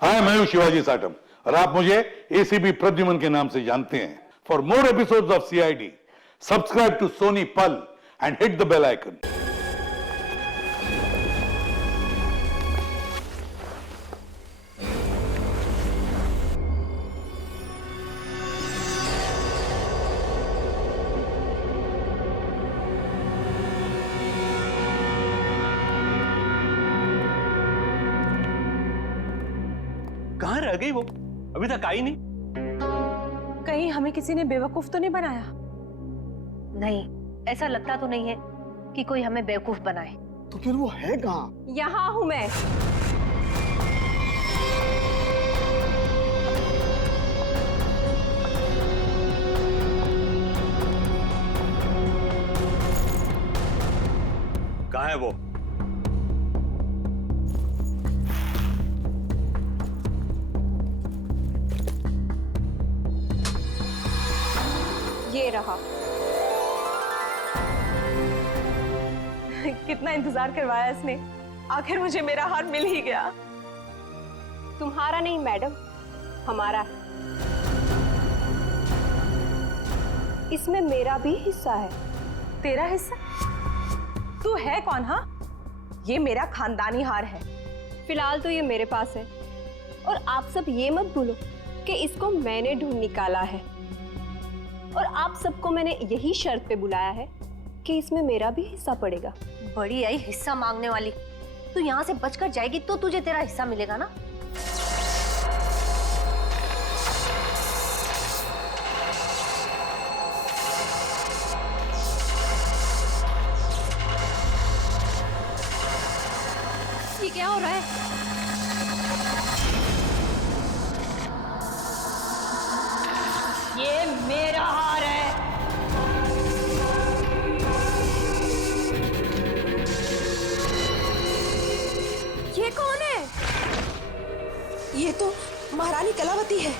हाय, मैं हूं शिवाजी साटम और आप मुझे एसीपी प्रद्युमन के नाम से जानते हैं। For more episodes of CID, subscribe to Sony Pal and hit the bell icon. कहाँ रह गई वो? अभी तक आई नहीं। कहीं हमें किसी ने बेवकूफ तो नहीं बनाया? नहीं, ऐसा लगता तो नहीं है कि कोई हमें बेवकूफ बनाए। तो फिर वो है कहाँ? यहाँ हूं मैं। कहाँ है वो? ये रहा। कितना इंतजार करवाया इसने, आखिर मुझे मेरा हार मिल ही गया। तुम्हारा नहीं मैडम, हमारा। इसमें मेरा भी हिस्सा है। तेरा हिस्सा? तू है कौन? हाँ, ये मेरा खानदानी हार है। फिलहाल तो ये मेरे पास है, और आप सब ये मत भूलो कि इसको मैंने ढूंढ निकाला है, और आप सबको मैंने यही शर्त पे बुलाया है कि इसमें मेरा भी हिस्सा पड़ेगा। बड़ी आई हिस्सा मांगने वाली। तू यहाँ से बचकर जाएगी तो तुझे तेरा हिस्सा मिलेगा ना। ये क्या हो रहा है? ये मेरा हार है। ये कौन है? ये तो महारानी कलावती है,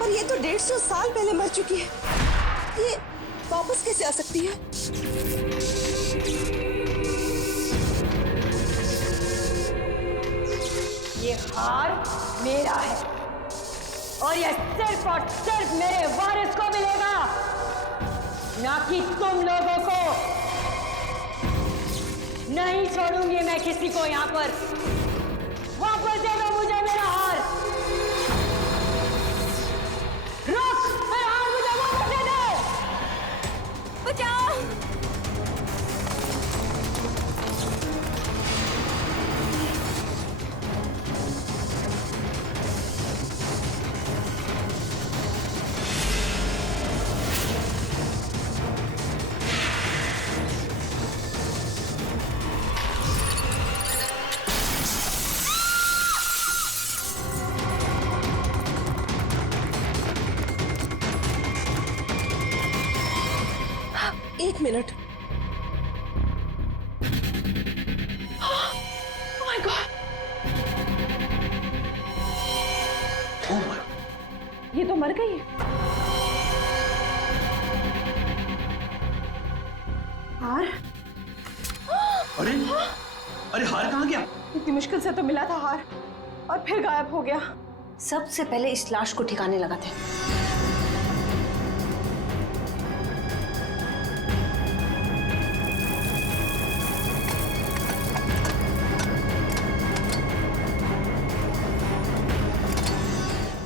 पर ये तो 150 साल पहले मर चुकी है। ये वापस कैसे आ सकती है? ये हार मेरा है, और ये सिर्फ और सिर्फ मेरे वारिस को मिलेगा, ना कि तुम लोगों को। नहीं छोड़ूंगी मैं किसी को यहाँ पर। वापस दे दो मुझे मेरा हार। रुक, मेरा हार मुझे वापस दे दो। बचाओ। एक मिनट। Oh my God! ये तो मर गई। हार? अरे अरे हार कहाँ गया? इतनी मुश्किल से तो मिला था हार, और फिर गायब हो गया। सबसे पहले इस लाश को ठिकाने लगाते हैं।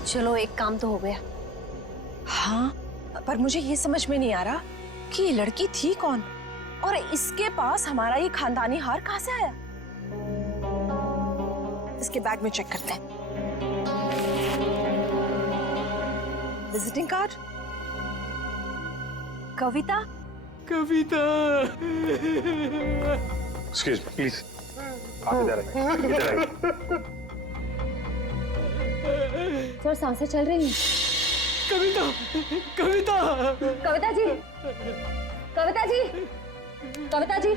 चलो, एक काम तो हो गया। हाँ, पर मुझे ये समझ में नहीं आ रहा कि ये लड़की थी कौन, और इसके पास हमारा ये खानदानी हार कहाँ से आया। इसके बैग में चेक करते हैं। Visiting card, Kavita. Kavita. Excuse me please, आप इधर आइए, इधर आइए। सर, सांसें चल रही हैं। कविता, कविता। कविता जी, कविता जी, कविता जी।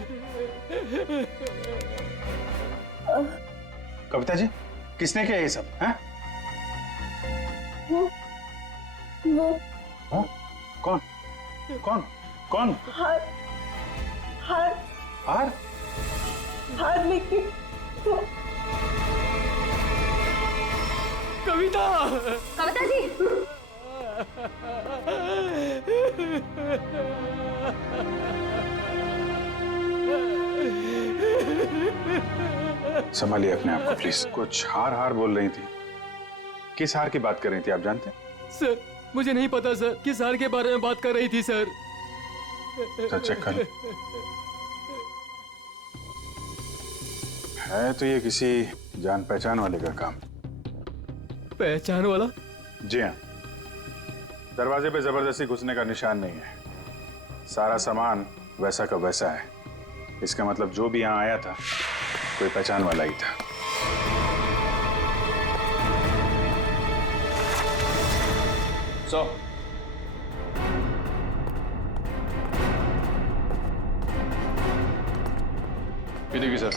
कविता जी, किसने किया ये सब? हैं? वो हाँ? कौन? कौन? कौन? हार हार? हार लेके कविता। कविता जी, संभालिए अपने आप को प्लीज। कुछ हार हार बोल रही थी, किस हार की बात कर रही थी आप जानते हैं? सर मुझे नहीं पता सर, किस हार के बारे में बात कर रही थी सर। सर चेक कर। है तो ये किसी जान पहचान वाले का काम। पहचान वाला? जी हाँ, दरवाजे पे जबरदस्ती घुसने का निशान नहीं है, सारा सामान वैसा का वैसा है। इसका मतलब जो भी यहाँ आया था कोई पहचान वाला ही था। ये देखिए सर,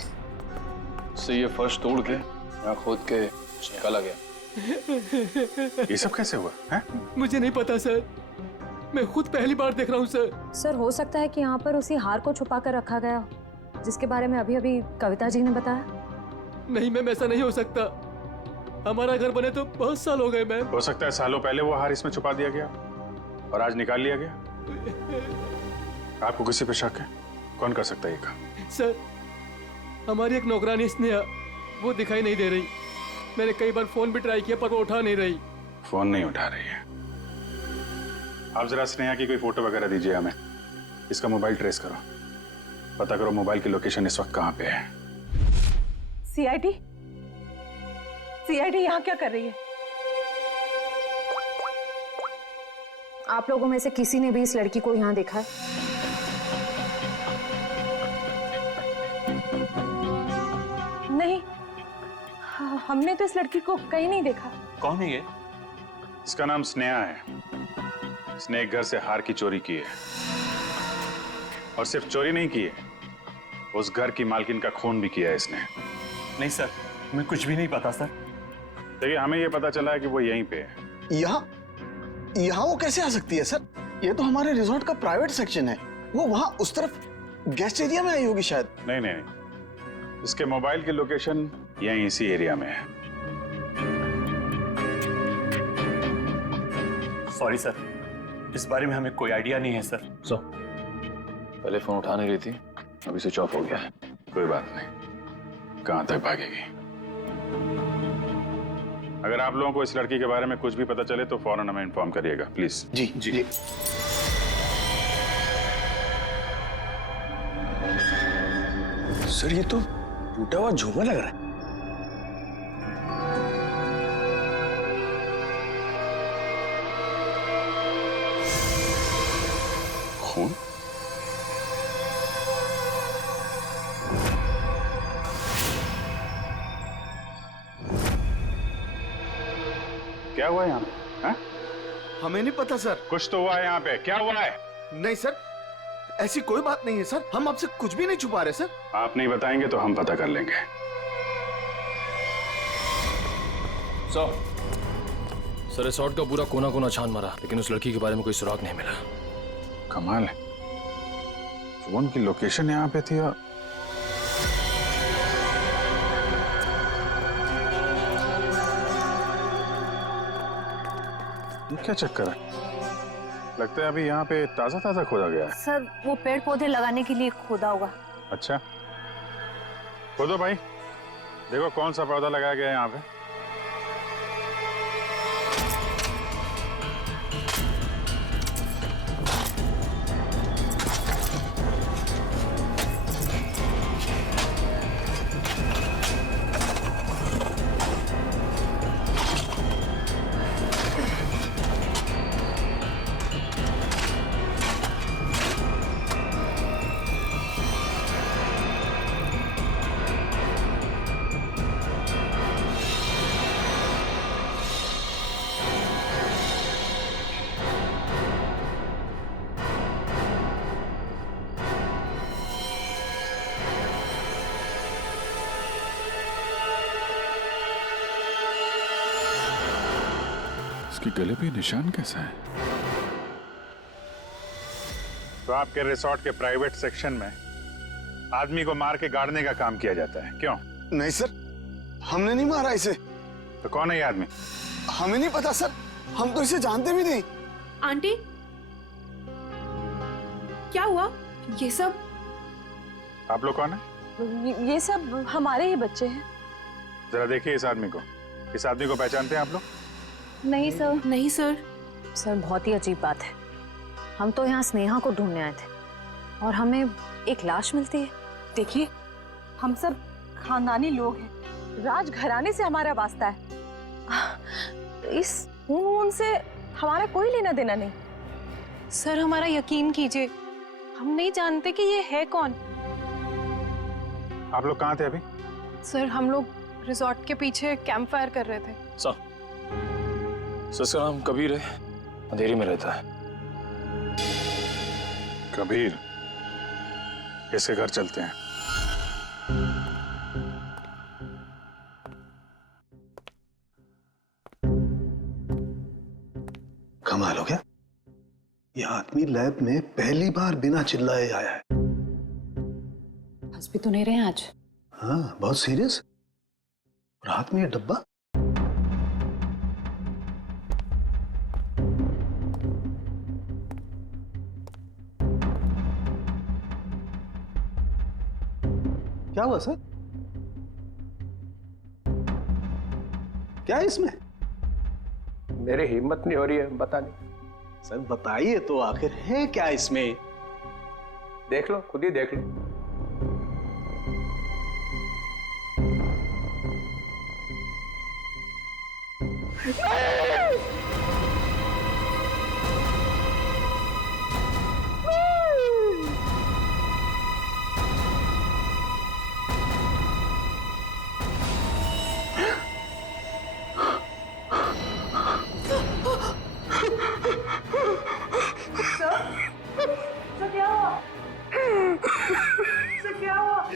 इससे ये फर्श तोड़ के यहाँ खोद के निकाला गया। ये सब कैसे हुआ है? मुझे नहीं पता सर, मैं खुद पहली बार देख रहा हूँ सर। सर हो सकता है कि यहाँ पर उसी हार को छुपा कर रखा गया हो, जिसके बारे में अभी अभी कविता जी ने बताया। नहीं मैम, ऐसा नहीं हो सकता। हमारा घर बने तो बहुत साल हो गए मैम। हो सकता है सालों पहले वो हार इसमें छुपा दिया गया और आज निकाल लिया गया। आपको किसी पे शक है? कौन कर सकता है ये काम? सर हमारी एक नौकरानी स्नेहा, वो दिखाई नहीं दे रही। मैंने कई बार फोन भी ट्राई किया पर वो उठा नहीं रही। फोन नहीं उठा रही है। आप जरा स्नेहा की कोई फोटो वगैरह दीजिए हमें, इसका मोबाइल ट्रेस करो, पता करो मोबाइल की लोकेशन इस वक्त कहाँ पे है। सीआईडी यहाँ क्या कर रही है? आप लोगों में से किसी ने भी इस लड़की को यहाँ देखा है? नहीं, हमने तो इस लड़की को कहीं नहीं देखा। कौन है ये? इसका नाम स्नेहा है। इसने एक घर से हार की चोरी की है, और सिर्फ चोरी नहीं की है, उस घर की मालकिन का खून भी किया है इसने। नहीं सर, हमें कुछ भी नहीं पता सर। देखिए हमें ये पता चला है कि वो यहीं पे है। यहाँ वो कैसे आ सकती है सर? ये तो हमारे रिजॉर्ट का प्राइवेट सेक्शन है। वो वहाँ उस तरफ गेस्ट एरिया में आई होगी शायद। नहीं नहीं नहीं, इसके मोबाइल की लोकेशन यहीं इसी एरिया में है। सॉरी सर, इस बारे में हमें कोई आइडिया नहीं है सर। पहले फोन उठा नहीं रही थी, अभी स्विच ऑफ हो गया है। कोई बात नहीं, कहाँ तक भागेगी। अगर आप लोगों को इस लड़की के बारे में कुछ भी पता चले तो फौरन हमें इन्फॉर्म करिएगा प्लीज। Ji ji. सर ये तो टूटा हुआ झूमर लग रहा है। खून? क्या हुआ यहाँ पे? हाँ? हमें नहीं पता सर। कुछ तो हुआ है यहाँ पे, क्या हुआ है? नहीं सर, ऐसी कोई बात नहीं है सर। हम आपसे कुछ भी नहीं छुपा रहे सर। आप नहीं बताएंगे तो हम पता कर लेंगे। सर रिसोर्ट का पूरा कोना कोना छान मारा, लेकिन उस लड़की के बारे में कोई सुराग नहीं मिला। कमाल है, फोन की लोकेशन यहाँ पे थी और ये क्या चक्कर है? लगता है अभी यहाँ पे ताजा ताजा खोदा गया है। सर वो पेड़ पौधे लगाने के लिए खोदा होगा। अच्छा, खोदो भाई, देखो कौन सा पौधा लगाया गया है यहाँ पे। इसके गले पे निशान कैसा है? तो आपके रिसोर्ट के प्राइवेट सेक्शन में आदमी को मार के गाड़ने का काम किया जाता है, क्यों? नहीं सर, हमने नहीं मारा इसे। तो कौन है ये आदमी? हमें नहीं पता सर, हम तो इसे जानते भी नहीं। आंटी, क्या हुआ? ये सब आप लोग कौन है? ये सब हमारे ही बच्चे हैं। जरा देखिए इस आदमी को पहचानते हैं आप लोग? नहीं सर। नहीं सर। सर बहुत ही अजीब बात है, हम तो यहाँ स्नेहा को ढूंढने आए थे और हमें एक लाश मिलती है। देखिए, हम सब खानदानी लोग हैं, राजघराने से हमारा वास्ता है। इस खून से हमारा कोई लेना देना नहीं। सर हमारा यकीन कीजिए, हम नहीं जानते कि ये है कौन। आप लोग कहाँ थे अभी? सर हम लोग रिजॉर्ट के पीछे कैंप फायर कर रहे थे। सर इसका नाम कबीर है, अंधेरी में रहता है। कबीर, इसके घर चलते हैं। कमाल हो गया, ये आदमी लैब में पहली बार बिना चिल्लाए आया है। हंस भी तो नहीं रहे आज। हाँ, बहुत सीरियस। और हाथ में ये डब्बा। क्या हुआ सर? क्या है इसमें? मेरी हिम्मत नहीं हो रही है बताने। सर बताइए तो, आखिर है क्या इसमें? देख लो, खुद ही देख लो।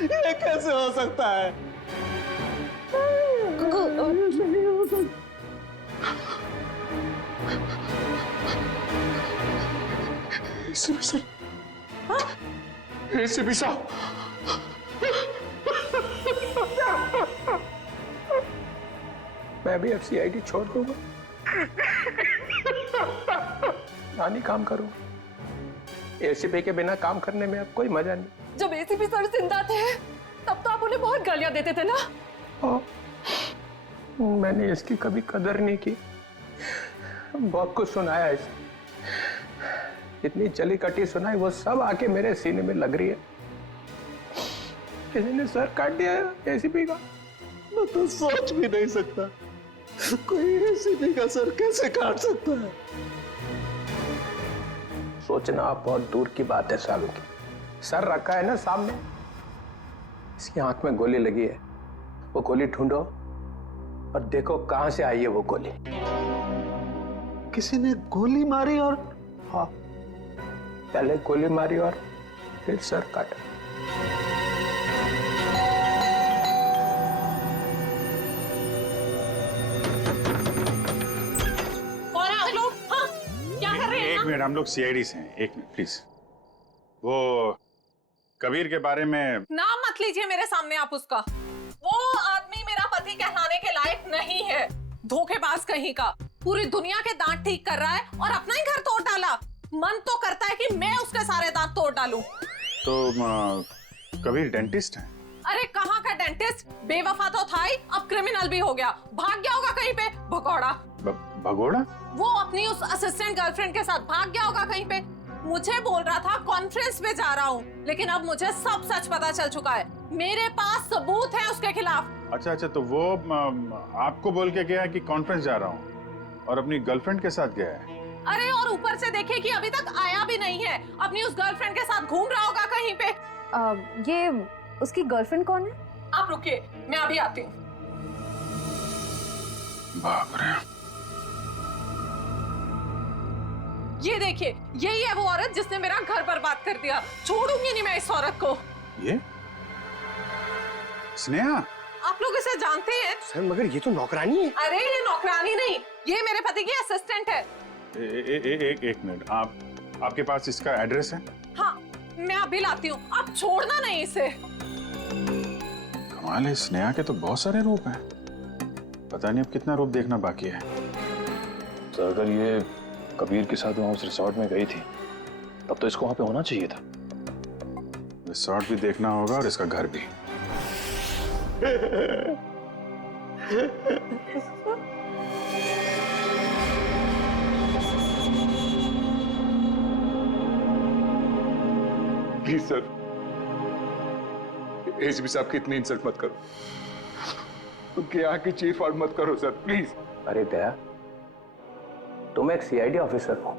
ये कैसे हो सकता है? एसीपी साहब, मैं भी अब सीआईडी छोड़ दूंगा, नानी काम करूंगा। एसीपी के बिना काम करने में अब कोई मजा नहीं। जब एसीपी सर जिंदा थे तब तो आप उन्हें बहुत गालियां देते थे ना। मैंने इसकी कभी कदर नहीं की, बहुत कुछ सुनाया इसे, इतनी चली कटी सुनाई, वो सब आके मेरे सीने में लग रही है। किसी ने सर काट दिया एसीपी का। मैं तो सोच भी नहीं सकता, कोई एसीपी का सर कैसे काट सकता है? सोचना आप बहुत दूर की बात है सालों की। सर रखा है ना सामने, इसकी आंख में गोली लगी है, वो गोली ढूंढो और देखो कहां से आई है वो गोली। किसी ने गोली मारी और? हाँ, पहले गोली मारी और फिर सर काटा। कौन है आप लोग? हाँ? क्या कर रहे हैं? एक मिनट, हम लोग सीआईडी से हैं। एक मिनट प्लीज। वो कबीर के बारे में नाम मत लीजिए मेरे सामने आप उसका। वो आदमी मेरा पति कहलाने के लायक नहीं है, धोखेबाज कहीं का। पूरी दुनिया के दांत ठीक कर रहा है और अपना ही घर तोड़ डाला। मन तो करता है कि मैं उसके सारे दांत तोड़ डालूं। तो कबीर डेंटिस्ट है? अरे कहाँ का डेंटिस्ट, बेवफा तो था ही, अब क्रिमिनल भी हो गया। भाग गया होगा कहीं पे, भगौड़ा। भगोड़ा? वो अपनी उस असिस्टेंट गर्लफ्रेंड के साथ भाग गया होगा कहीं पे। मुझे बोल रहा था कॉन्फ्रेंस पे जा रहा हूँ, लेकिन अब मुझे सब सच पता चल चुका है। मेरे पास सबूत है उसके खिलाफ। अच्छा, तो वो आपको बोल के गया कि कॉन्फ्रेंस जा रहा हूँ और अपनी गर्लफ्रेंड के साथ गया है? अरे और ऊपर से देखे कि अभी तक आया भी नहीं है, अपनी उस गर्लफ्रेंड के साथ घूम रहा होगा कहीं पे। ये उसकी गर्लफ्रेंड कौन है? आप रुकिए, मैं अभी आती हूँ। बाप रे। ये देखिए, यही है वो औरत जिसने मेरा घर बर्बाद कर दिया। छोड़ूंगी नहीं मैं इस औरत को। ये स्नेहा? आप लोग इसे जानते हैं? सर मगर ये तो नौकरानी है। अरे ये नौकरानी नहीं, ये मेरे पति की असिस्टेंट है। एक मिनट, आपके पास इसका एड्रेस है? हाँ, मैं अभी लाती हूँ, आप छोड़ना नहीं इसे। कमाल है, स्नेहा के तो बहुत सारे रूप हैं। पता नहीं अब कितना रूप देखना बाकी है। सर अगर ये कबीर के साथ वहां उस रिसोर्ट में गई थी तब तो इसको वहां पे होना चाहिए था। रिसोर्ट भी देखना होगा और इसका घर भी। प्लीज सर, एसीपी साहब की इतनी इंसल्ट मत करो, उनके यहाँ की चीफ आउट मत करो सर, प्लीज। अरे दया, तुम एक सीआईडी ऑफिसर हो,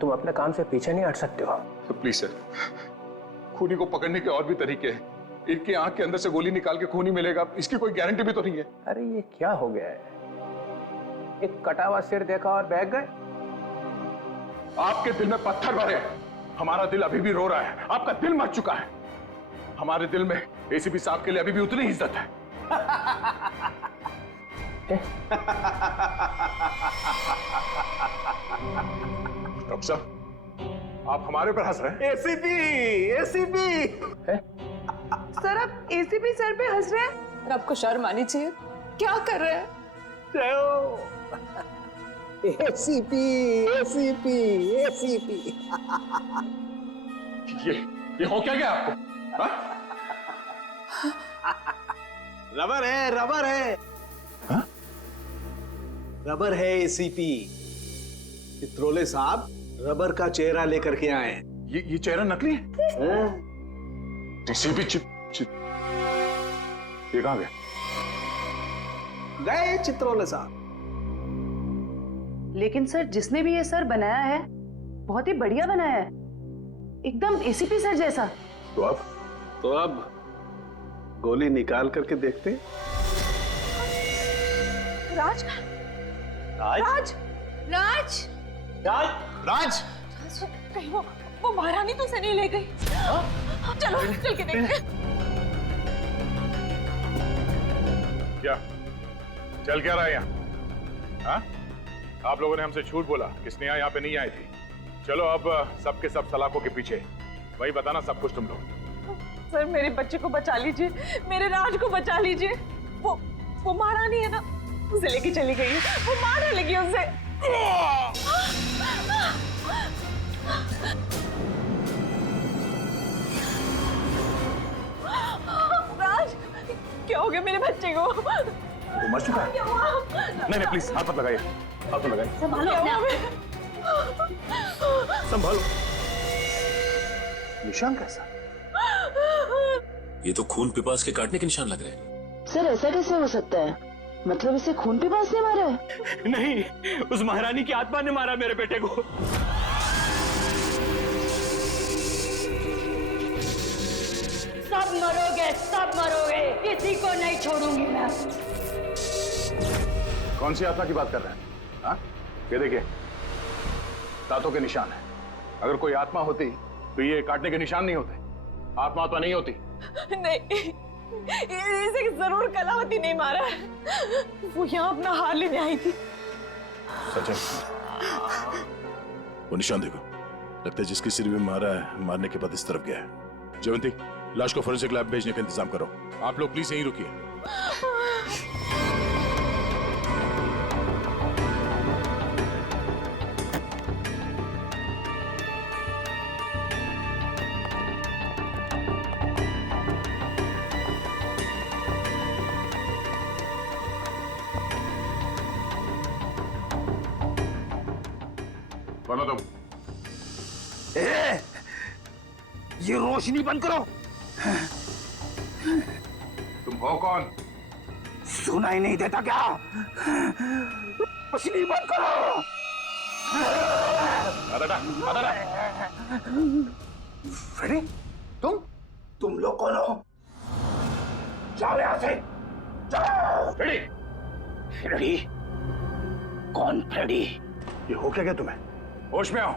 तुम अपने काम से पीछे नहीं हट सकते हो। तो प्लीज सर, खूनी को पकड़ने के और भी तरीके हैं। इनकी आंख के अंदर से गोली निकाल के खूनी मिलेगा, इसकी कोई गारंटी भी तो नहीं है। अरे ये क्या हो गया है? एक कटा हुआ सिर देखा और बह गए। आपके दिल में पत्थर भरे हैं, हमारा दिल अभी भी रो रहा है। आपका दिल मर चुका है, हमारे दिल में एसीपी साहब के लिए अभी भी उतनी इज्जत है। डॉक्टर साहब, आप हमारे पर हंस रहे हैं। एसीपी सर, आप एसीपी सर पे हंस रहे हैं? और आपको शर्म आनी चाहिए। क्या कर रहे हैं? ACP ACP ACP. ये हो क्या गया आपको? हा? रबर है, रबर है। हा? रबर है एसीपी। चित्रोले साहब रबर का चेहरा लेकर के आए। ये चेहरा नकली है? एसीपी ये कहां गए? गए चित्रोले साहब। लेकिन सर, जिसने भी ये सर बनाया है बहुत ही बढ़िया बनाया है, एकदम एसीपी सर जैसा। तो अब गोली निकाल करके देखते। राज राज राज राज राज कहीं वो महारानी तो से नहीं ले गई? चलो चल के देखते। क्या चल क्या रहा है यहाँ? हाँ? आप लोगों ने हमसे झूठ बोला कि स्नेहा यहाँ पे नहीं आई थी। चलो अब सबके सब सलाखों के पीछे, वही बताना सब कुछ तुम लोग। सर, मेरे बच्चे को बचा लीजिए, मेरे राज को बचा लीजिए। वो महारानी है ना, उसे लेके चली गई है, वो मारने लगी उसे। राज, क्या हो गया मेरे बच्चे को? वो मर चुका है? नहीं प्लीज हाथ मत लगाइए, हाथ मत लगाइए। संभालो अपने आप। संभालो। निशान कैसा? ये तो खून पिपास के काटने के निशान लग रहे हैं। सर, ऐसा कैसे हो सकता है? मतलब इसे खून पिपास ने मारा है? नहीं, उस महारानी की आत्मा ने मारा मेरे बेटे को। सब मरोगे, सब मरोगे, किसी को नहीं छोड़ूंगी मैं। कौन सी आत्मा की बात कर रहे हैं? हाँ? ये देखिए, दांतों के निशान है। अगर कोई आत्मा होती तो ये काटने के निशान नहीं होते। आत्मा तो नहीं होती। नहीं, इसे जरूर कलावती नहीं मारा है। वो यहाँ अपना हार लेने आई थी। सचिन, वो निशान देखो, लगता है जिसकी सिर में मारा है, मारने के बाद इस तरफ गया है। जयवंती, लाश को फोरेंसिक लैब भेजने का इंतजाम करो। आप लोग प्लीज यहीं रुकिए। बोलो तुम। ये रोशनी बंद करो। तुम हो कौन? सुनाई नहीं देता क्या? रोशनी बंद करो। फ्रेडी, तुम लोग कौन हो? जाओ यहां से, जाओ। Freddy, Freddy? कौन फ्रेडी? ये हो क्या गया तुम्हें? होश में आओ,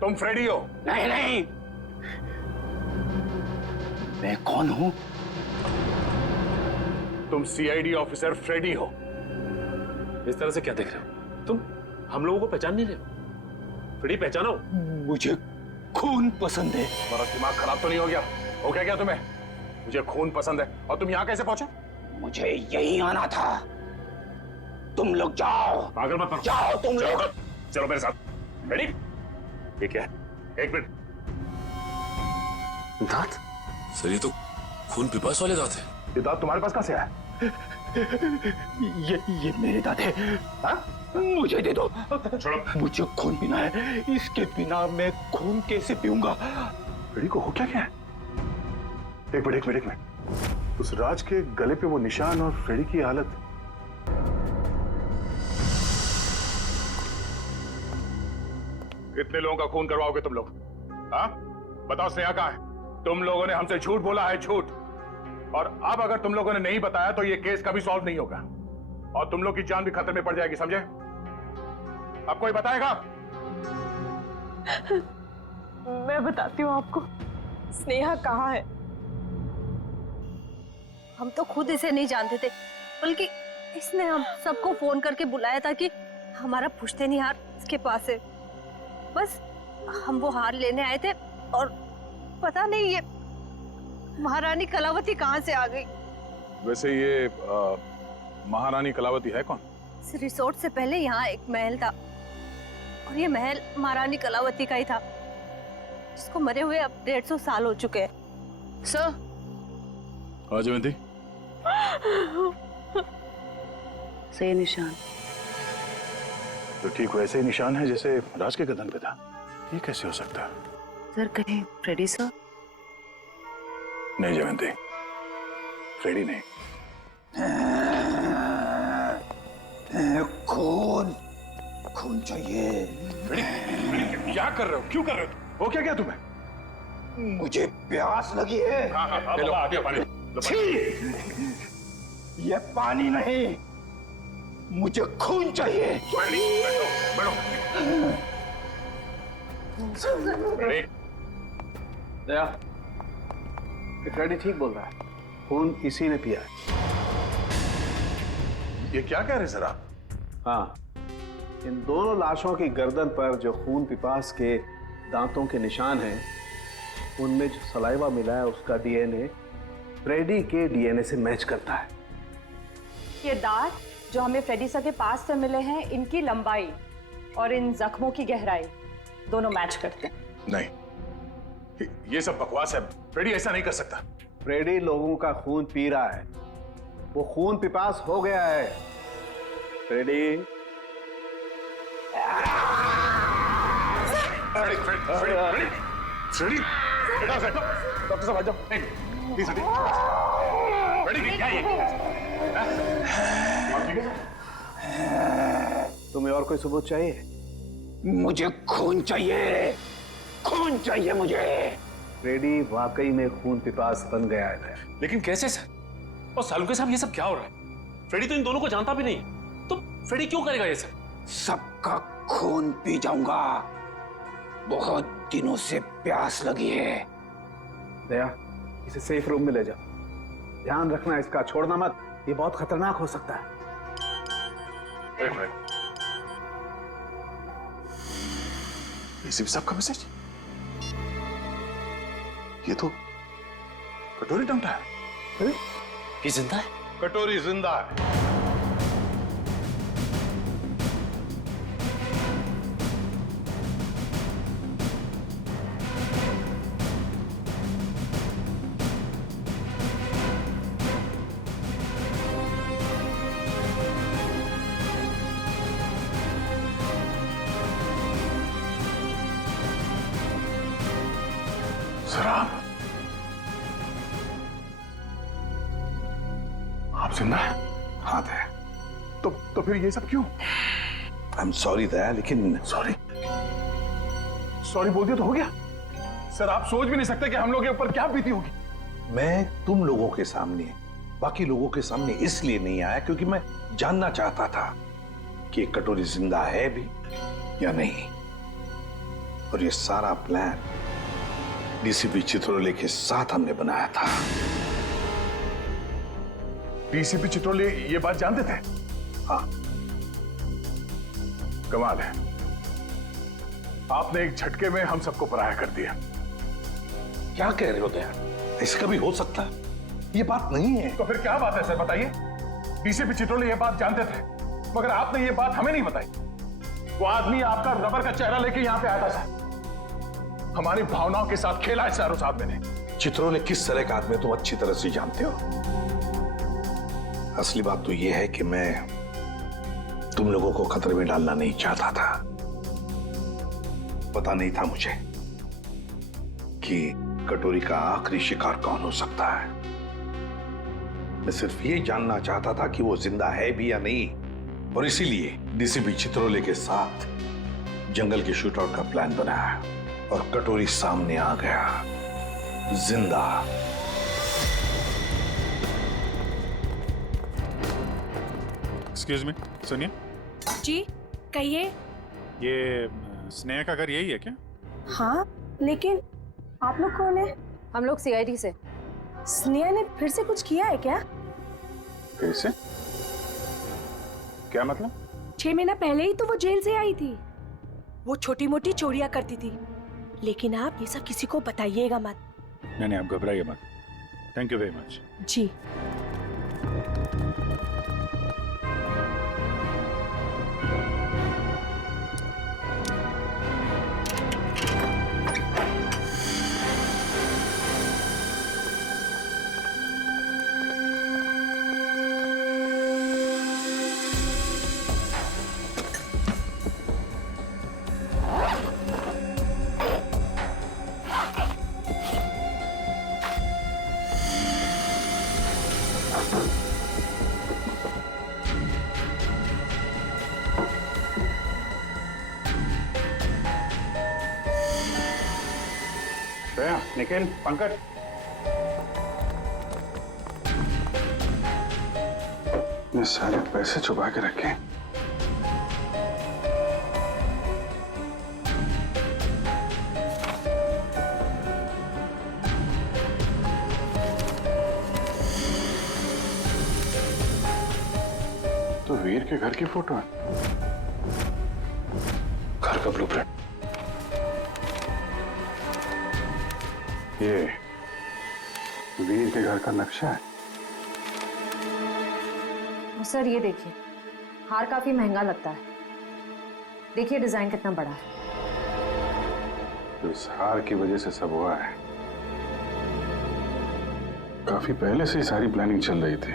तुम फ्रेडी हो? नहीं नहीं, मैं कौन हूं? तुम सीआईडी ऑफिसर फ्रेडी हो। इस तरह से क्या देख रहे हो तुम? हम लोगों को पहचान नहीं रहे हो? फ्रेडी पहचानो। मुझे खून पसंद है। तुम्हारा दिमाग खराब तो नहीं हो गया? हो क्या तुम्हें? मुझे खून पसंद है और तुम यहाँ कैसे पहुंचे? मुझे यहीं आना था, तुम लोग जाओ। पागल मत बनो। जाओ तुम लोग। चलो मेरे साथ। रेडी? ये क्या है? एक मिनट। दांत? सर ये तो खून पिपास वाले दांत है। ये दांत तुम्हारे पास कहां से आया? ये मेरे दांत है। हाँ? मुझे दे दो। छोड़ो। मुझे खून पीना है, इसके बिना मैं खून कैसे पीऊंगा? फ्रेडी को हो क्या है? एक मिनट। उस राज के गले पे वो निशान और फ्रेडी की हालत। कितने लोगों का खून करवाओगे तुम लोग? हाँ? बताओ स्नेहा कहाँ है? तुम लोगों ने हमसे झूठ बोला है, झूठ। और अब अगर तुम लोगों ने नहीं बताया तो ये केस कभी सॉल्व नहीं होगा और तुम लोग की जान भी खतरे में पड़ जाएगी, समझे? अब कोई बताएगा? मैं बताती हूँ आपको। स्नेहा कहाँ है? हम तो खुद इसे नहीं जानते थे, बल्कि इसने हम सबको फोन करके बुलाया था कि हमारा पुश्तैनी हार इसके पास है। बस हम वो हार लेने आए थे और पता नहीं ये महारानी कलावती कहाँ से आ गई। वैसे ये महारानी कलावती है कौन? इस रिसोर्ट से पहले यहाँ एक महल था और ये महल महारानी कलावती का ही था, जिसको मरे हुए अब 150 साल हो चुके हैं। सर। हाँ जयंती। सही निशान। तो ठीक वैसे ही निशान है जैसे राज के गर्दन पे था। ये कैसे हो सकता है? सर कहीं फ्रेडी सर? नहीं जयंती, फ्रेडी नहीं। खून चाहिए। क्या कर रहे हो? क्यों कर रहे हो? वो क्या तुम्हें? मुझे प्यास लगी है। हाँ, लो, आ गया पानी। छी! ये पानी नहीं, मुझे खून चाहिए। बैठो। दया, फ्रेडी ठीक बोल रहा है, खून इसी ने पिया है। ये क्या कह रहे सर आप? हाँ, इन दोनों लाशों की गर्दन पर जो खून पिपास के दांतों के निशान हैं, उनमें जो सलाइवा मिला है उसका डीएनए फ्रेडी के डीएनए से मैच करता है। ये दांत जो हमें फ्रेडी सर के पास से मिले हैं, इनकी लंबाई और इन जख्मों की गहराई दोनों मैच करते हैं। नहीं, ये सब बकवास है। फ्रेडी ऐसा नहीं कर सकता। फ्रेडी लोगों का खून पी रहा है, वो खून पिपास हो गया है। फ्रेडी फ्रेडी डॉक्टर साहब आ जाओ। प्लीज फ्रेडी क्या है? तुम्हें और कोई सबूत चाहिए? मुझे खून चाहिए, खून चाहिए मुझे। फ्रेडी वाकई में खून पिपास बन गया है। लेकिन कैसे सर? और सालुके साहब ये सब क्या हो रहा है? फ्रेडी तो इन दोनों को जानता भी नहीं, तो फ्रेडी क्यों करेगा ये सब? सबका खून पी जाऊंगा। बहुत दिनों से प्यास लगी है। दया, इसे सेफ रूम में ले जाओ। ध्यान रखना इसका, छोड़ना मत, ये बहुत खतरनाक हो सकता है। एक मिनट। एसीपी साहब का मैसेज? ये तो कटोरी टमटा है। ये जिंदा है? कटोरी जिंदा है। सर आप जिंदा है? हाँ दया। तो फिर ये सब क्यों? आई एम सॉरी दया, लेकिन सॉरी बोल दिया तो हो गया। सर आप सोच भी नहीं सकते कि हम लोग के ऊपर क्या बीती होगी। मैं तुम लोगों के सामने, बाकी लोगों के सामने इसलिए नहीं आया क्योंकि मैं जानना चाहता था कि ये कटोरी जिंदा है भी या नहीं। और ये सारा प्लान डीसीपी चित्रोले के साथ हमने बनाया था। डीसीपी चित्रोले ये बात जानते थे? हाँ। कमाल है, आपने एक झटके में हम सबको पराया कर दिया। क्या कह रहे हो दया? ऐसा कभी हो सकता है? ये बात नहीं है। तो फिर क्या बात है सर, बताइए। डीसीपी चित्रोले ये बात जानते थे मगर आपने ये बात हमें नहीं बताई। वो आदमी आपका रबर का चेहरा लेके यहाँ पे आया था सर। हमारी भावनाओं के साथ खेला है सर उस आदमी ने। चित्रों ने किस तरह का आदमी तुम अच्छी तरह से जानते हो। असली बात तो यह है कि मैं तुम लोगों को खतरे में डालना नहीं चाहता था। पता नहीं था मुझे कि कटोरी का आखिरी शिकार कौन हो सकता है। मैं सिर्फ ये जानना चाहता था कि वो जिंदा है भी या नहीं, और इसीलिए डीसीपी चित्रोले के साथ जंगल के शूटआउट का प्लान बनाया और कटोरी सामने आ गया जिंदा। एक्सक्यूज मी, सुनिए। जी कहिए। ये स्नेहा का घर यही है क्या? हाँ, लेकिन आप लोग कौन है? हम लोग सीआईडी से। स्नेहा ने फिर से कुछ किया है क्या? फिर से? क्या मतलब? 6 महीना पहले ही तो वो जेल से आई थी। वो छोटी मोटी चोरियां करती थी, लेकिन आप ये सब किसी को बताइएगा मत। नहीं, आप घबराइए मत। Thank you very much. जी। निखिल, पंकज, ये सारे पैसे छुपा के रखे। तो वीर के घर की फोटो है, घर का ब्लूप्रिंट। ये वीर के घर का नक्शा है। सर ये देखिए, हार काफी महंगा लगता है। देखिए डिजाइन कितना बड़ा है। तो इस हार की वजह से सब हुआ है। काफी पहले से सारी प्लानिंग चल रही थी।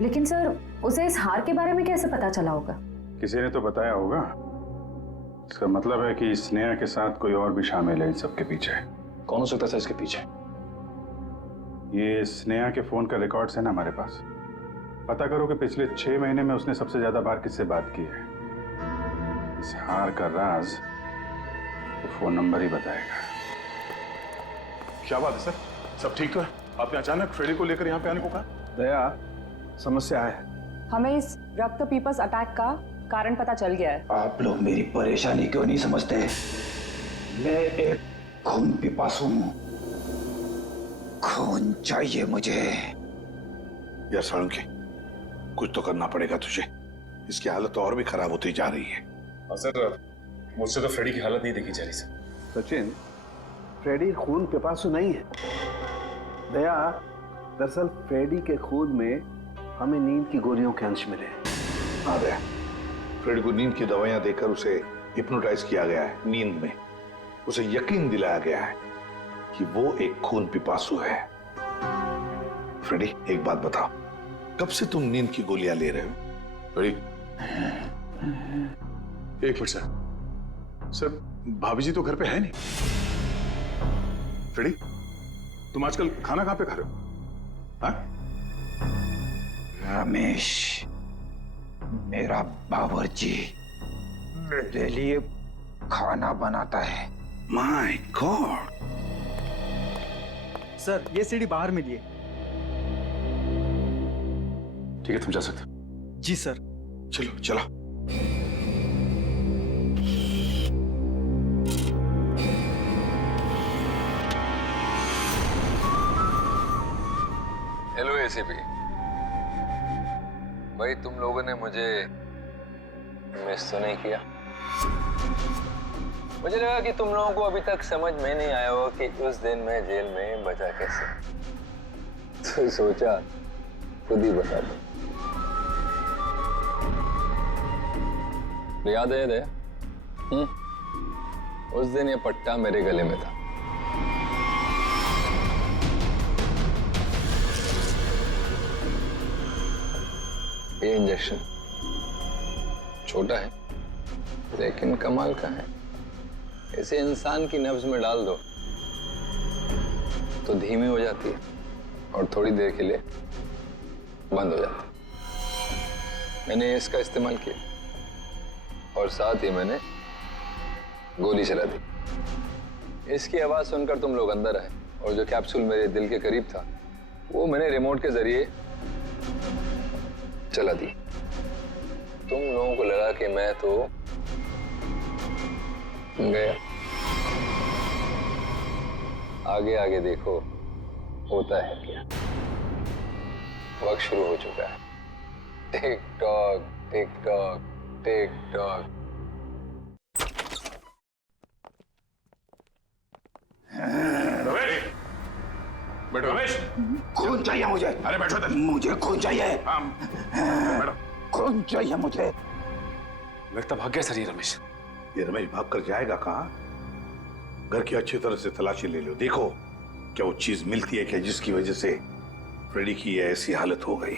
लेकिन सर उसे इस हार के बारे में कैसे पता चला होगा? किसी ने तो बताया होगा। इसका मतलब है कि स्नेहा के साथ कोई और भी शामिल है इन सब के पीछे। कौन हो सकता है इसके पीछे? ये स्नेहा के फोन का रिकॉर्ड्स है ना हमारे पास। पता करो कि पिछले 6 महीने में उसने सबसे ज्यादा बार किससे बात की है। इस हार का राज तो फोन नंबर ही बताएगा। क्या बात है सर, सब ठीक तो है? आपने अचानक फ्रेडी को लेकर यहाँ पे आने को कहा? दया, समस्या है। हमें इस रक्त पीपस अटैक का कारण पता चल गया है। आप लोग मेरी परेशानी क्यों नहीं समझते? मैं एक खून पिपासु हूं। खून चाहिए मुझे। यार साळुंखे, कुछ तो करना पड़ेगा तुझे। इसकी हालत तो और भी खराब होती जा रही है। सर, मुझसे तो फ्रेडी की हालत नहीं देखी जा रही सर। सचिन, फ्रेडी खून पिपासु नहीं है। दया, दरअसल फ्रेडी के खून में हमें नींद की गोलियों के अंश मिले। हाँ दया, फ्रेडी को नींद की दवाइयां देकर उसे हिप्नोटाइज किया गया है। नींद में उसे यकीन दिलाया गया है कि वो एक खून पिपासु है। फ्रेडी, एक बात बताओ, कब से तुम नींद की गोलियां ले रहे हो? फ्रेडी, एक मिनट सर। सर, भाभी जी तो घर पे है नहीं। फ्रेडी, तुम आजकल खाना कहां पे खा रहे हो? हाँ? रमेश, मेरा बावर्ची मेरे लिए खाना बनाता है। My God. सर ये सीढ़ी बाहर मिली है। ठीक है, तुम जा सकते हो। जी सर। चलो चलो। हेलो एसीपी भाई, तुम लोगों ने मुझे मिस तो नहीं किया। मुझे लगा कि तुम लोगों को अभी तक समझ में नहीं आया होगा कि उस दिन मैं जेल में बचा कैसे, तो सोचा खुद ही बता दो। याद है दया? उस दिन ये पट्टा मेरे गले में था। ये इंजेक्शन छोटा है लेकिन कमाल का है। इसे इंसान की नब्ज में डाल दो तो धीमी हो जाती है और थोड़ी देर के लिए बंद हो जाती है। मैंने इसका इस्तेमाल किया और साथ ही मैंने गोली चला दी। इसकी आवाज सुनकर तुम लोग अंदर आए और जो कैप्सूल मेरे दिल के करीब था वो मैंने रिमोट के जरिए चला दी। तुम लोगों को लगा कि मैं तो गया। आगे आगे देखो होता है क्या। वक्त शुरू हो चुका है। Tick tock tick tock tick tock. बैठो रमेश। खून चाहिए मुझे। अरे बैठो इधर। मुझे खून चाहिए। बैठो। खून चाहिए मुझे। लगता भाग गया सर ये रमेश। ये रमेश भाग कर जाएगा कहाँ? घर की अच्छी तरह से तलाशी ले लो, देखो क्या वो चीज मिलती है क्या जिसकी वजह से फ्रेडी की ऐसी हालत हो गई।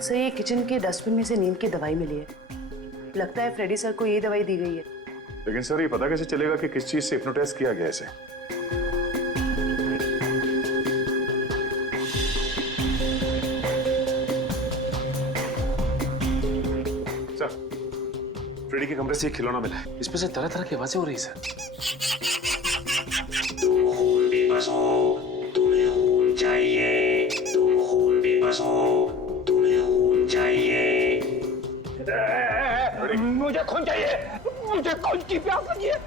सर ये किचन के डस्टबिन में से नींद की दवाई मिली है। लगता है फ्रेडी सर को ये दवाई दी गई है। लेकिन सर ये पता कैसे चलेगा कि किस चीज से हिप्नोटाइज किया गया इसे? सर फ्रेडी के कमरे से एक खिलौना मिला है। इसमें से तरह तरह की आवाजें हो रही है सर। तुम्हें खून चाहिए, तुम खून बेबस हो, तुम्हें खून चाहिए। मुझे खून चाहिए, मुझे खून की प्यास लगी है।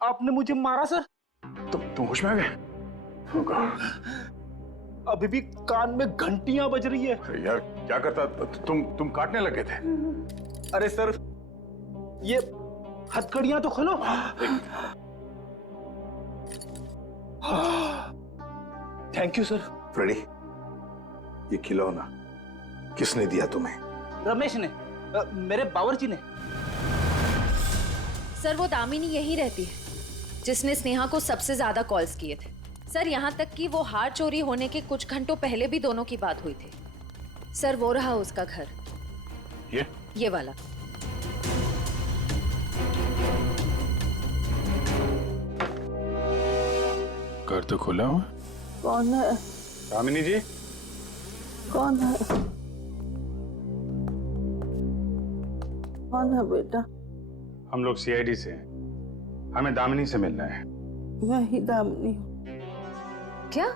आपने मुझे मारा सर? तुम होश में आ गए? अभी भी कान में घंटियां बज रही है। यार क्या करता? तुम काटने लगे थे। अरे सर ये हथकड़ियां तो खोलो। Thank you sir. फ्रेडी ये खिलौना किसने दिया तुम्हें? रमेश ने, मेरे बावर्ची ने। सर वो दामिनी यहीं रहती है जिसने स्नेहा को सबसे ज्यादा कॉल्स किए थे। सर यहाँ तक कि वो हार चोरी होने के कुछ घंटों पहले भी दोनों की बात हुई थी। सर वो रहा उसका घर, ये वाला। घर तो खुला हुआ। कौन है? दामिनी जी। कौन है? कौन है बेटा? हम लोग सीआईडी से हैं। हमें दामिनी से मिलना है। यही दामिनी। क्या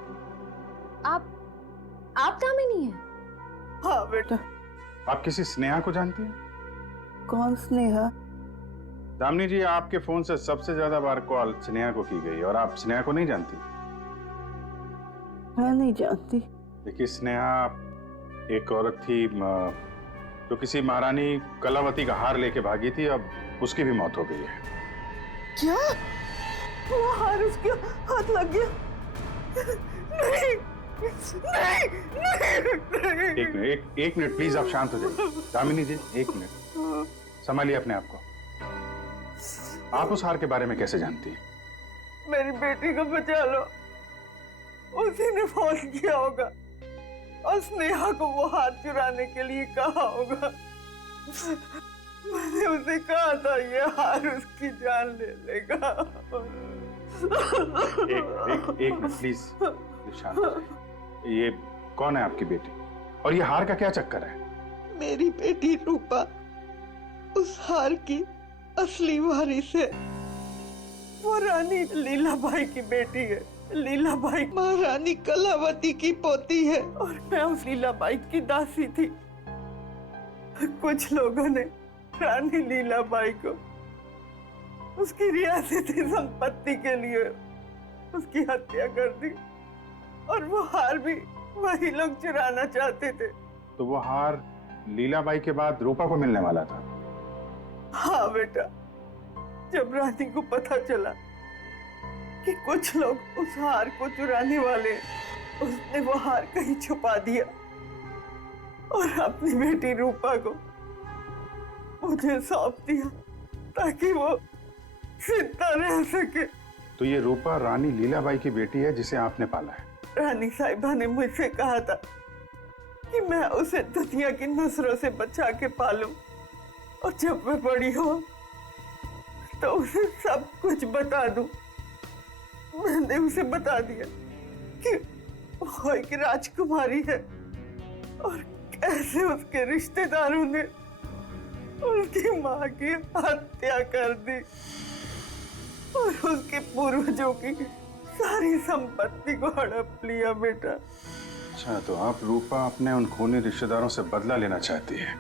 आप दामिनी हैं? हाँ बेटा। आप किसी स्नेहा को जानती हैं? कौन स्नेहा? दामिनी जी आपके फोन से सबसे ज्यादा बार कॉल स्नेहा को की गई और आप स्नेहा को नहीं जानती? मैं नहीं जानती। देखिए स्नेहा एक औरत थी जो किसी महारानी कलावती का हार लेके भागी थी। अब उसकी भी मौत हो गई है। क्या? वो हार उसके हाथ लग गया? नहीं, नहीं, एक मिनट प्लीज आप शांत हो जाइए। दामिनी जी एक मिनट संभालिए अपने आप को। आप उस हार के बारे में कैसे जानती हैं? मेरी बेटी को बचा लो। उसी ने फोन किया होगा और स्नेहा को वो हार चुराने के लिए कहा होगा। मैंने उसे कहा था ये हार उसकी जान ले लेगा। एक मिनट प्लीज शांत हो जाइए। ये कौन है आपकी बेटी और ये हार का क्या चक्कर है? मेरी बेटी रूपा उस हार की असली वारिस है। वो रानी लीलाबाई की बेटी है। लीलाबाई महारानी कलावती की पोती है और मैं उस लीलाबाई की दासी थी। कुछ लोगों ने रानी लीलाबाई को उसकी रियासती संपत्ति के लिए उसकी हत्या कर दी और वो हार भी वही लोग चुराना चाहते थे। तो वो हार लीलाबाई के बाद रूपा को मिलने वाला था। हाँ बेटा, जब रानी को पता चला कि कुछ लोग उस हार को चुराने वाले, उसने वो हार कहीं छुपा दिया और अपनी बेटी रूपा को मुझे सौंप दिया ताकि वो जिंदा रह सके। तो ये रूपा रानी लीलाबाई की बेटी है जिसे आपने पाला है? रानी साहिबा ने मुझसे कहा था कि मैं उसे दुनिया की नजरों से बचा के पालूं और जब वह बड़ी हो तो उसे सब कुछ बता दूं। मैंने उसे बता दिया कि वो एक राजकुमारी है और कैसे उसके रिश्तेदारों ने उसकी माँ की हत्या कर दी और उसके पूर्वजों की सारी संपत्ति को हड़प लिया। बेटा, अच्छा, तो आप रूपा अपने उन खूनी रिश्तेदारों से बदला लेना चाहती है,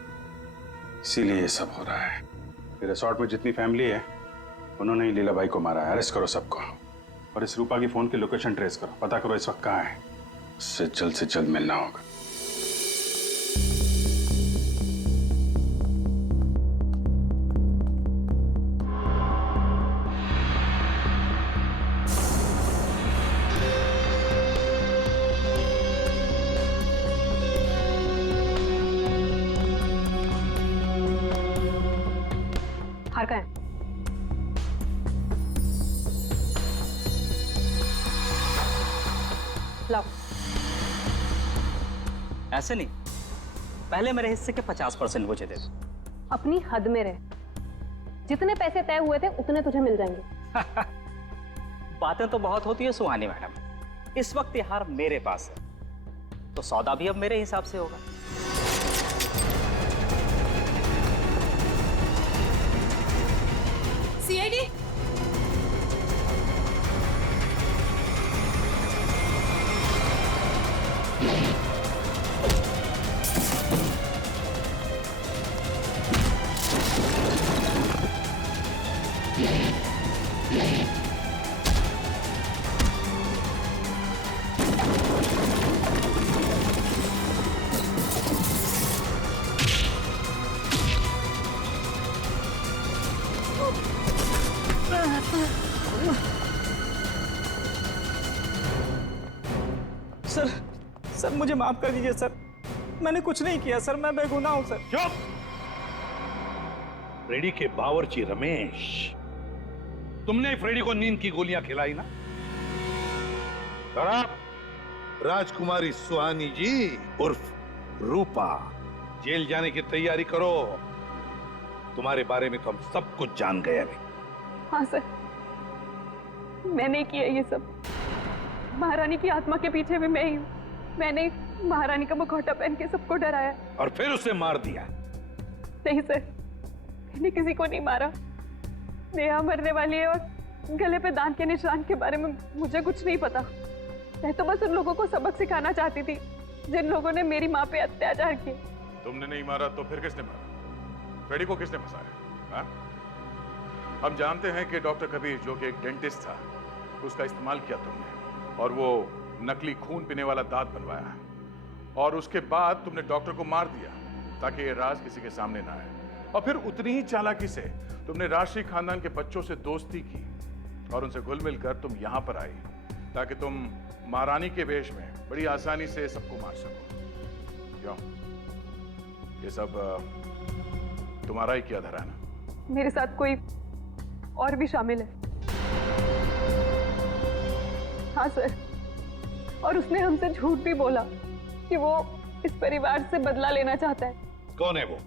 इसीलिए ये सब हो रहा है। रिसोर्ट में जितनी फैमिली है उन्होंने ही लीलाबाई को मारा है। अरेस्ट करो सबको और इस रूपा की फोन की लोकेशन ट्रेस करो, पता करो इस वक्त कहाँ है। उससे जल्द मिलना होगा। हार का है? लाओ। ऐसे नहीं, पहले मेरे हिस्से के 50% मुझे दे दो। अपनी हद में रह, जितने पैसे तय हुए थे उतने तुझे मिल जाएंगे। बातें तो बहुत होती है सुहानी मैडम, इस वक्त ये हार मेरे पास है तो सौदा भी अब मेरे हिसाब से होगा। सीआईडी, सर मुझे माफ कर दीजिए सर, मैंने कुछ नहीं किया सर, मैं बेगुनाह हूं सर। चुप! फ्रेडी के बावर्ची रमेश, तुमने फ्रेडी को नींद की गोलियां खिलाई ना? खराब। राजकुमारी सुहानी जी उर्फ रूपा जेल जाने की तैयारी करो। तुम्हारे बारे में तो हम सब कुछ जान गए अभी। हाँ सर, मैंने किया ये सब। महारानी की आत्मा के पीछे भी मैं ही हूँ। मैंने महारानी का मुखौटा पहन के सबको डराया और फिर उसे मार दिया। नहीं सर, मैंने किसी को नहीं मारा। नेहा मरने वाली है और गले पे दान के निशान के बारे में मुझे कुछ नहीं पता। मैं तो बस उन लोगों को सबक सिखाना चाहती थी जिन लोगों ने मेरी माँ पे अत्याचार किए। तुमने नहीं मारा तो फिर किसने मारा? फ्रेडी को किसने फंसाया? हाँ? हम जानते हैं कि डॉक्टर कबीर, जो कि एक डेंटिस्ट था, उसका इस्तेमाल किया तुमने और वो नकली खून पीने वाला दांत बनवाया और उसके बाद तुमने डॉक्टर को मार दिया ताकि ये राज किसी के सामने ना आए। और फिर उतनी ही चालाकी से तुमने राष्ट्रीय खानदान के बच्चों से दोस्ती की और उनसे घुल मिलकर तुम यहाँ पर आई ताकि तुम महारानी के वेश में बड़ी आसानी से सबको मार सको। क्यों? ये सब तुम्हारा ही किया धरा ना? मेरे साथ कोई और भी शामिल है। हाँ सर, और उसने हमसे झूठ भी बोला कि वो इस परिवार से बदला लेना चाहता है। कौन है वो?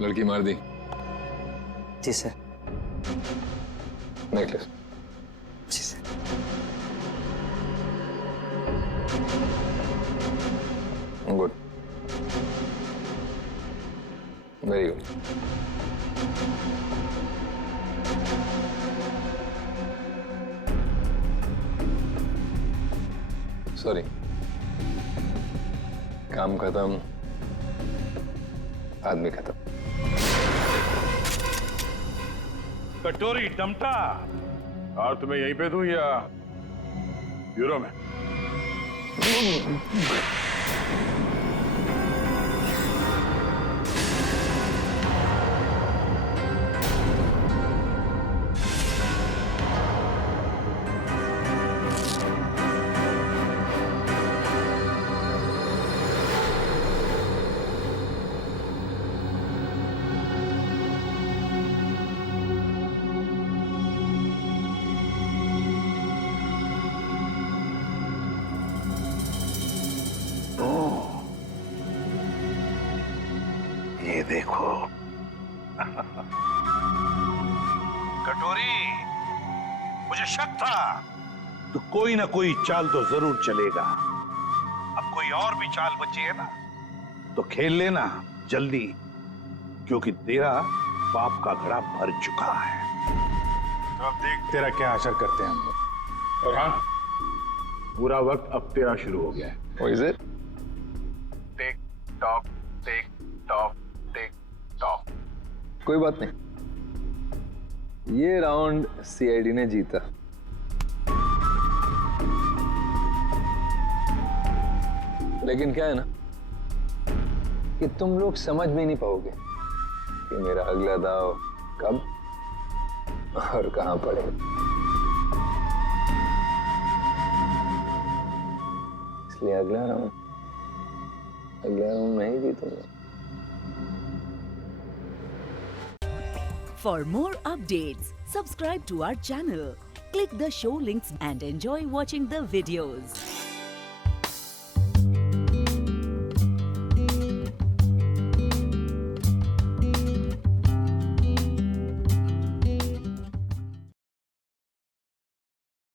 लड़की मार दी? जी sir. Necklace good, very good. Sorry, काम खत्म, आदमी खत्म। कटोरी टमटा, और तुम्हें यहीं पे दूं या ब्यूरो में? ये देखो कटोरी, मुझे शक था तो कोई ना कोई चाल तो जरूर चलेगा। अब कोई और भी चाल बची है ना तो खेल लेना जल्दी, क्योंकि तेरा पाप का घड़ा भर चुका है। तो अब देख तेरा क्या असर करते हैं हम लोग। और हाँ, बुरा वक्त अब तेरा शुरू हो गया है। What is it? Tick tock, tick tock, tick tock. कोई बात नहीं, ये राउंड सीआईडी ने जीता। लेकिन क्या है ना कि तुम लोग समझ भी नहीं पाओगे कि मेरा अगला दाव कब और कहां पड़ेगा। इसलिए अगला राउंड मैं ही जीतूंगा। For more updates, subscribe to our channel, click the show links and enjoy watching the videos.